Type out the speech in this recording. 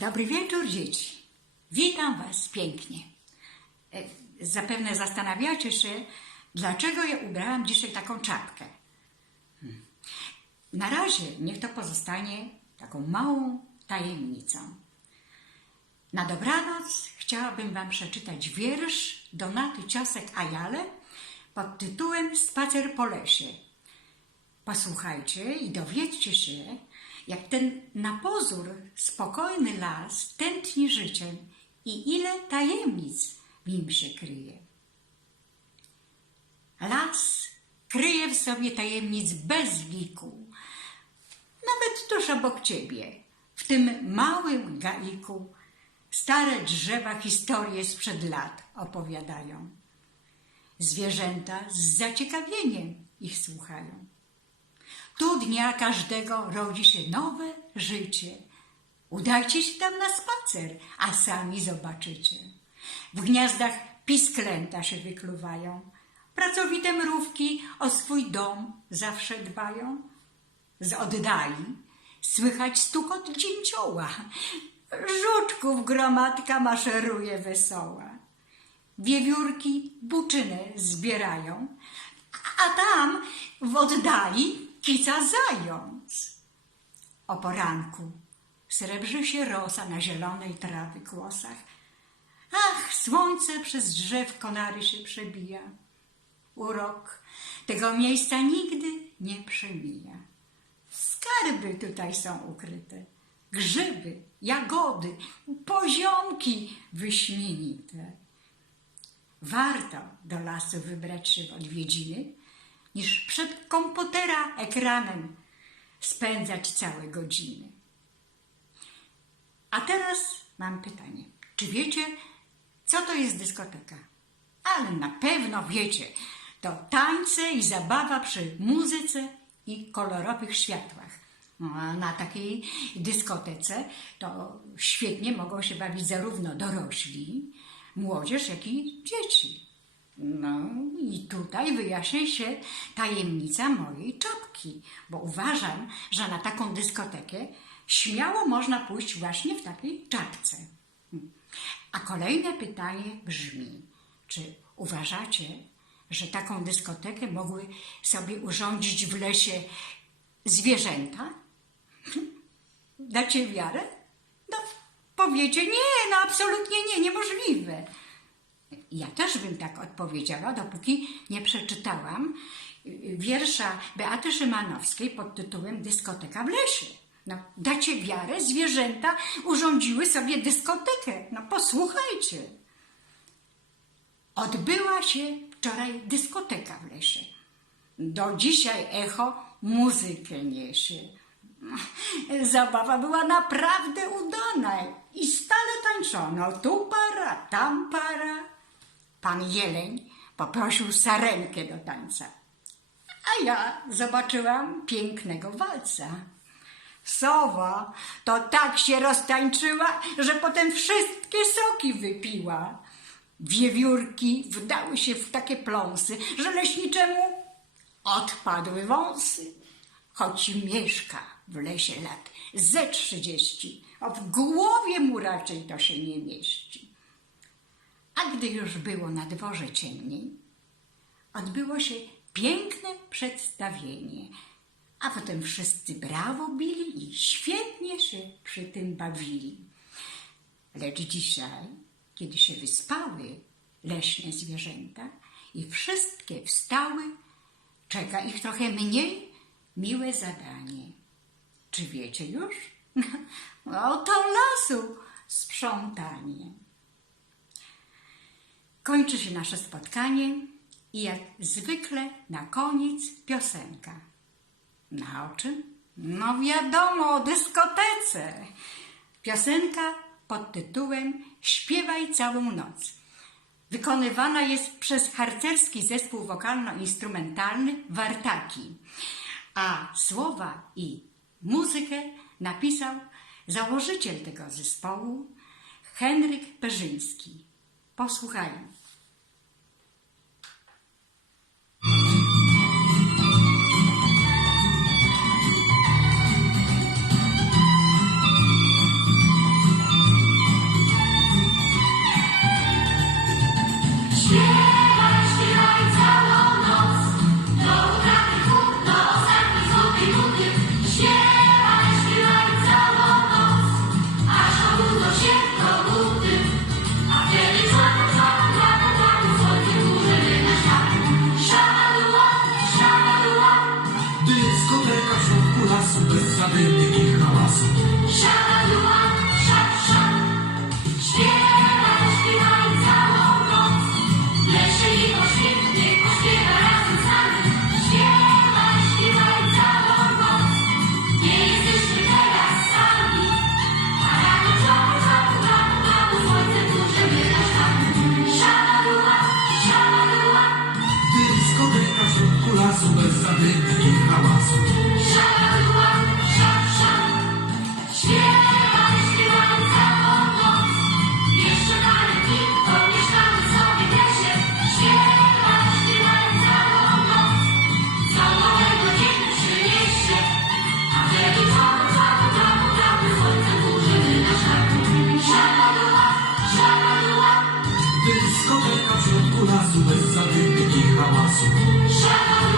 Dobry wieczór, dzieci. Witam Was pięknie. E, Zapewne zastanawiacie się, dlaczego ja ubrałam dzisiaj taką czapkę. Hmm. Na razie niech to pozostanie taką małą tajemnicą. Na dobranoc chciałabym Wam przeczytać wiersz Donaty Ciosek-Ajale pod tytułem Spacer po lesie. Posłuchajcie i dowiedzcie się, jak ten na pozór spokojny las tętni życiem i ile tajemnic w nim się kryje. Las kryje w sobie tajemnic bez liku, nawet tuż obok ciebie, w tym małym gaiku, stare drzewa historie sprzed lat opowiadają. Zwierzęta z zaciekawieniem ich słuchają. Tu dnia każdego rodzi się nowe życie. Udajcie się tam na spacer, a sami zobaczycie. W gniazdach pisklęta się wykluwają. Pracowite mrówki o swój dom zawsze dbają. Z oddali słychać stukot dzięcioła. Żuczków gromadka maszeruje wesoła. Wiewiórki buczynę zbierają, a tam w oddali kica zając. O poranku srebrzy się rosa na zielonej trawy kłosach. Ach, słońce przez drzew konary się przebija. Urok tego miejsca nigdy nie przemija. Skarby tutaj są ukryte, grzyby, jagody, poziomki wyśmienite. Warto do lasu wybrać się w odwiedziny, niż przed komputera ekranem spędzać całe godziny. A teraz mam pytanie. Czy wiecie, co to jest dyskoteka? Ale na pewno wiecie. To tańce i zabawa przy muzyce i kolorowych światłach. No, na takiej dyskotece to świetnie mogą się bawić zarówno dorośli, młodzież, jak i dzieci. No i tutaj wyjaśnia się tajemnica mojej czapki, bo uważam, że na taką dyskotekę śmiało można pójść właśnie w takiej czapce. A kolejne pytanie brzmi, czy uważacie, że taką dyskotekę mogły sobie urządzić w lesie zwierzęta? Dacie wiarę? No, powiecie, nie, no absolutnie nie, niemożliwe. Ja też bym tak odpowiedziała, dopóki nie przeczytałam y, wiersza Beaty Szymanowskiej pod tytułem Dyskoteka w lesie. No, dacie wiarę, zwierzęta urządziły sobie dyskotekę. No, posłuchajcie. Odbyła się wczoraj dyskoteka w lesie. Do dzisiaj echo muzykę niesie. Zabawa była naprawdę udana i stale tańczono. Tu para, tam para. Pan Jeleń poprosił sarenkę do tańca. A ja zobaczyłam pięknego walca. Sowa to tak się roztańczyła, że potem wszystkie soki wypiła. Wiewiórki wdały się w takie pląsy, że leśniczemu odpadły wąsy. Choć mieszka w lesie lat ze trzydzieści, a w głowie mu raczej to się nie mieści. A gdy już było na dworze ciemniej, odbyło się piękne przedstawienie, a potem wszyscy brawo bili i świetnie się przy tym bawili. Lecz dzisiaj, kiedy się wyspały leśne zwierzęta i wszystkie wstały, czeka ich trochę mniej miłe zadanie. Czy wiecie już? Oto lasu sprzątanie. Kończy się nasze spotkanie i jak zwykle na koniec piosenka. Na o czym? No wiadomo, o dyskotece. Piosenka pod tytułem Śpiewaj całą noc. Wykonywana jest przez harcerski zespół wokalno-instrumentalny Wartaki, a słowa i muzykę napisał założyciel tego zespołu Henryk Perzyński. Posłuchajmy. Hałasu. Szalała, szap, szap, śpiewa, śpiewa i całą noc. I razem z nami. Śpiewa, śpiewa i całą noc. Nie jesteśmy teraz sami. A rano czopu, czopu, czopu, czopu, słońce duże wyda szlaku. Szalała, szalała, Gdy dyskoteka w środku lasu bez zadymy у нас увесь садив, такий хамасу.